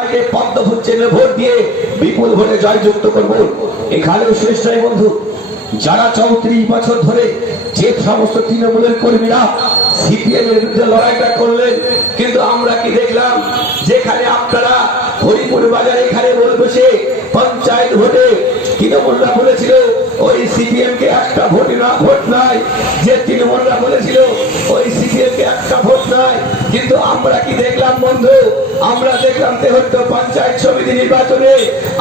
আগে পদ্ম ভোট দিয়ে বিপুল ভোটে জয়যুক্ত করব। এখানেও শেষ নয় বন্ধু। যারা চৌত্রিশ বছর ধরে যে সমস্ত তৃণমূলের কর্মীরা সিপিএম এর বিরুদ্ধে লড়াইটা করলেন, কিন্তু আমরা কি দেখলাম? যেখানে আপনারা হরিপুর বাজার এখানে বলে বসে পঞ্চায়েত ভোটে তৃণমূলরা বলেছিল, ওই সিপিএম কে একটা ভোট না, ভোট নাই। যে তৃণমূলরা বলেছিল, ওই সিপিএম কে একটা ভোট কিন্তু আমরা কি দেখলাম, বন্ধু? আমরা দেখলাম তেহট্ট পঞ্চায়েত সমিতি নির্বাচনে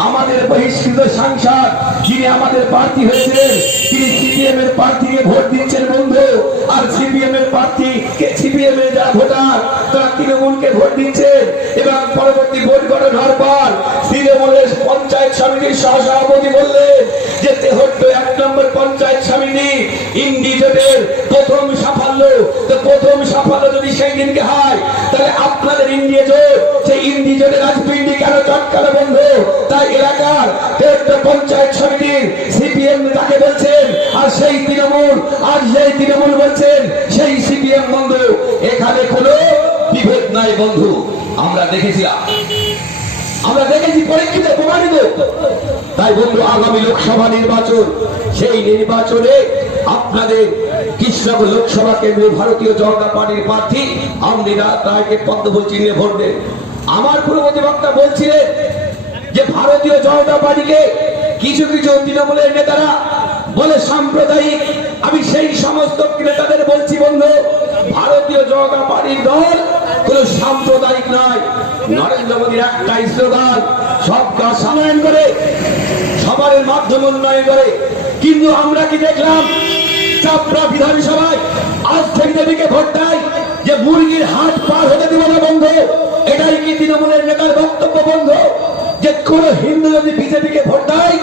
আমাদের বহিষ্কৃত সাংসদ, যিনি আমাদের প্রার্থী হয়েছিলেন, তিনি সিপিএম এর প্রার্থীকে ভোট দিচ্ছেন, বন্ধু। আর সিপিএম এর প্রার্থী কে সিপিএম এর যারা ভোটার, তারা তৃণমূলকে ভোট দিচ্ছেন। এবং পরবর্তী ভোট গঠন হওয়ার পর তৃণমূলের পঞ্চায়েত সমিতির সহসভাপতি বললেন যে তেহট্ট এক নম্বর পঞ্চায়েত সমিতি। ইন্ডিজোটের প্রথম সাফল্য। তো প্রথম সাফল্য যদি সেই দিনকে হয়, তাহলে আপনাদের ইন্ডিয়া জোট সেই ইন্ডি জোটের রাজপিন্ডি কেন চটকালো বন্ধু? তাই এলাকার তেহট্ট পঞ্চায়েত সমিতির সিপিএম তাকে বলছেন, আর সেই তৃণমূল, আর সেই তৃণমূল বলছেন, সেই সিপিএম বন্ধু। এখানে কোনো বিভেদ নাই বন্ধু। আমরা দেখেছিলাম আমরা দেখেছি পরীক্ষিত প্রমাণিত। তাই বন্ধু, আগামী লোকসভা নির্বাচন, সেই নির্বাচনে আপনাদের কৃষ্ণনগর লোকসভা কেন্দ্রে ভারতীয় জনতা পার্টির প্রার্থী অমরিনাথ রায়কে পদ্মফুল চিহ্নে ভোট দেন। আমার পূর্ববর্তী বক্তা বলছিলেন যে, ভারতীয় জনতা পার্টিকে কিছু কিছু তৃণমূলের নেতারা বলে সাম্প্রদায়িক, আমি সেই সমস্ত নেতাদের বলছি বন্ধু, ভারতীয় জনতা পার্টির দল কোন সাম্প্রদায়িক নয় নরেন্দ্র মোদীর একটাই স্লোগান সব কাজ সমায়ন করে সবার মাধ্যম উন্নয়ন করে। কিন্তু আমরা কি দেখলাম? চাপড়া বিধানসভায় আজ থেকে দেবীকে ভোট যে মুরগির হাট পার হতে দিব না বন্ধ। এটাই কি তৃণমূলের নেতার বক্তব্য বন্ধ? যে কোন হিন্দু যদি বিজেপিকে ভোট দেয়,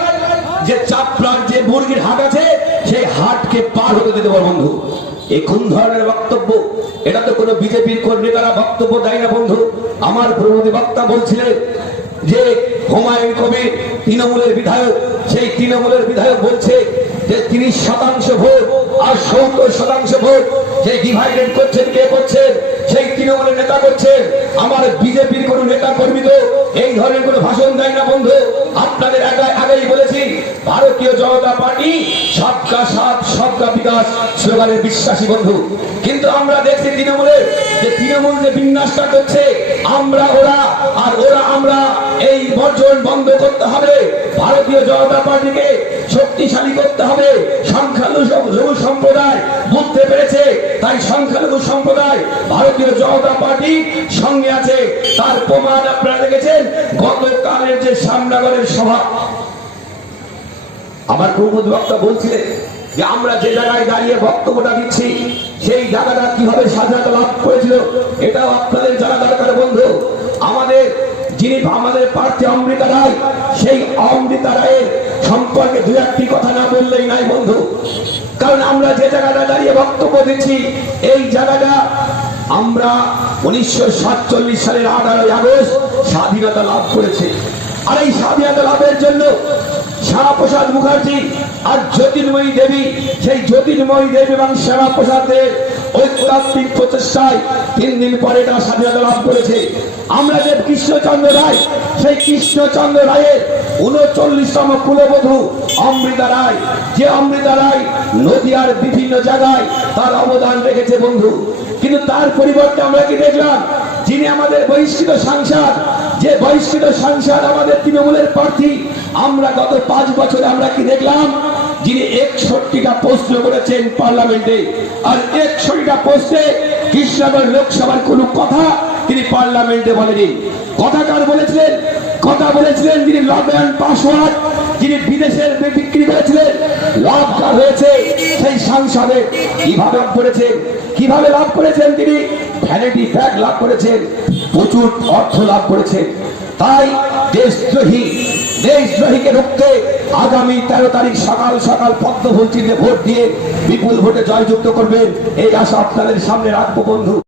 যে চাপড়ার যে মুরগির হাট আছে, সেই হাটকে পার হতে দিতে পারব বন্ধু। এই কোন ধরনের বক্তব্য, এটা তো কোনো বিজেপির কোন নেতারা বক্তব্য দেয় না বন্ধু। আমার প্রমোদী বক্তা বলছিলেন যে হুমায়ুন কবির তৃণমূলের বিধায়ক, সেই তৃণমূলের বিধায়ক বলছে যে তিরিশ শতাংশ ভোট আর সত্তর শতাংশ ভোট যে ডিভাইডেড করছেন, কে করছেন? সেই তৃণমূলের নেতা করছেন। আমার বিজেপির কোন নেতা কর্মী তো এই ধরনের কোনো ভাষণ দেয় না বন্ধু। আপনাদের বলেছি ভারতীয় জনতা পার্টি, সবকা সাথ, সবকা বিকাশ স্লোগানের বিশ্বাসী বন্ধু। কিন্তু আমরা দেখছি তৃণমূলের যে তৃণমূল যে বিন্যাসটা করছে, আমরা, ওরা, আর ওরা, আমরা, এই বর্জন বন্ধ করতে হবে। ভারতীয় জনতা পার্টিকে শক্তিশালী করতে হবে। সংখ্যালঘু সম্প্রদায় বুঝতে পেরেছে, তাই সংখ্যালঘু সম্প্রদায় ভারতীয় জনতা পার্টি সঙ্গে আছে। তার প্রমাণ আপনারা দেখেছেন, গতকালের যে সামনাগরের সভা আমার প্রমোদ বক্তা বলছিলেন যে আমরা যে জায়গায় দাঁড়িয়ে বক্তব্যটা দিচ্ছি, সেই জায়গাটা কীভাবে স্বাধীনতা লাভ করেছিল, এটাও আপনাদের জানা দরকার বন্ধু। আমাদের যিনি আমাদের প্রার্থী অমৃতা রায়, সেই অমৃতা রায়ের সম্পর্কে দু একটি কথা না বললেই নাই বন্ধু। কারণ আমরা যে জায়গাটা দাঁড়িয়ে বক্তব্য দিচ্ছি, এই জায়গাটা আমরা উনিশশো সাতচল্লিশ সালের আঠারোই আগস্ট স্বাধীনতা লাভ করেছি। আর এই স্বাধীনতা লাভের জন্য শ্যামাপ্রসাদ মুখার্জি আর জ্যোতির্ময়ী দেবী। সেই জ্যোতির্ময়ী দেবী এবং শ্যামাপ্রসাদ দেব ঐক্যতাত্ত্বিক প্রচেষ্টায় তিন দিন পরে এটা স্বাধীনতা লাভ করেছে। আমরা যে কৃষ্ণচন্দ্র রায়, সেই কৃষ্ণচন্দ্র রায়ের উনচল্লিশতম কুলবধূ অমৃতা রায়। যে অমৃতা রায় নদিয়ার বিভিন্ন জায়গায় তার অবদান রেখেছে বন্ধু। কিন্তু তার পরিবর্তে আমরা কি দেখলাম? যিনি আমাদের বহিষ্কৃত সাংসদ যে বহিষ্কৃত সাংসদ আমাদের তৃণমূলের প্রার্থী, আমরা গত পাঁচ বছরে আমরা কি দেখলাম? যিনি একষট্টিটা প্রশ্ন করেছেন পার্লামেন্টে, আর একষট্টিটা প্রশ্নে কৃষ্ণনগর লোকসভার কোনো কথা তিনি পার্লামেন্টে বলেনি। কথাকার বলেছিলেন? কথা বলেছিলেন যিনি লব অ্যান্ড পাসওয়ার্ড যিনি বিদেশের বিক্রি করেছিলেন। লাভ কার হয়েছে? সেই সাংসদে কীভাবে লাভ করেছেন? কীভাবে লাভ করেছেন তিনি? ভ্যানিটি ব্যাগ লাভ করেছেন। প্রচুর অর্থ লাভ করেছে। তাই দেশদ্রোহী, দেশদ্রোহীকে রুখতে আগামী তেরো তারিখ সকাল সকাল পদ্মভূল চিহ্নে ভোট দিয়ে বিপুল ভোটে জয়যুক্ত করবেন। এই আশা আপনাদের সামনে রাখব বন্ধু।